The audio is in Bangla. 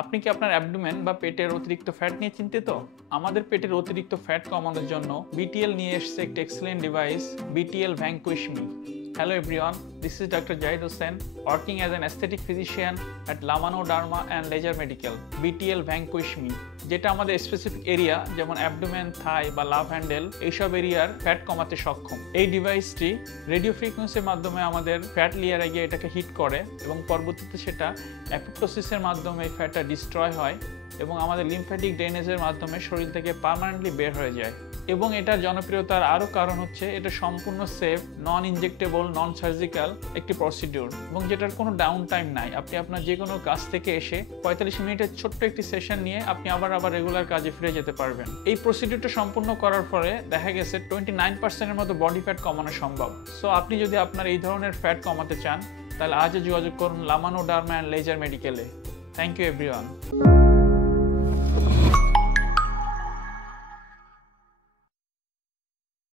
আপনি কি আপনার অ্যাবডোমেন বা পেটের অতিরিক্ত ফ্যাট নিয়ে চিন্তিত? আমাদের পেটের অতিরিক্ত ফ্যাট কমানোর জন্য বিটিএল নিয়ে এসেছে একটি excellent device, BTL Vanquish ME. Hello everyone, this is Dr. Jahid Hussain, working as an aesthetic physician at Lamano Derma and Laser Medical, BTL Vanquish Me, যেটা আমাদের স্পেসিফিক এরিয়া যেমন অ্যাবডোমেন, থাই বা লাভ হ্যান্ডেল এইসব এরিয়ার ফ্যাট কমাতে সক্ষম। এই ডিভাইসটি রেডিও ফ্রিকোয়েন্সির মাধ্যমে আমাদের ফ্যাট লেয়ারে গিয়ে এটাকে হিট করে এবং পরবর্তীতে সেটা অ্যাপোপ্টোসিসের মাধ্যমে এই ফ্যাটটা ডিস্ট্রয় হয় এবং আমাদের লিম্ফ্যাটিক ড্রেনেজের মাধ্যমে শরীর থেকে পার্মানেন্টলি বের হয়ে যায়। এবং এটার জনপ্রিয়তার আরও কারণ হচ্ছে এটা সম্পূর্ণ সেফ, নন ইনজেক্টেবল, নন সার্জিক্যাল একটি প্রসিডিউর এবং যেটার কোনো ডাউন টাইম নাই। আপনি আপনার যে কোনো কাজ থেকে এসে 45 মিনিটের ছোট্ট একটি সেশন নিয়ে আপনি আবার রেগুলার কাজে ফিরে যেতে পারবেন। এই প্রসিডিউরটা সম্পূর্ণ করার পরে দেখা গেছে 29%-এর মতো বডি ফ্যাট কমানো সম্ভব। সো আপনি যদি আপনার এই ধরনের ফ্যাট কমাতে চান তাহলে আজই যোগাযোগ করুন লামানো ডার্মা অ্যান্ড লেজার মেডিকেলে। Thank you everyone.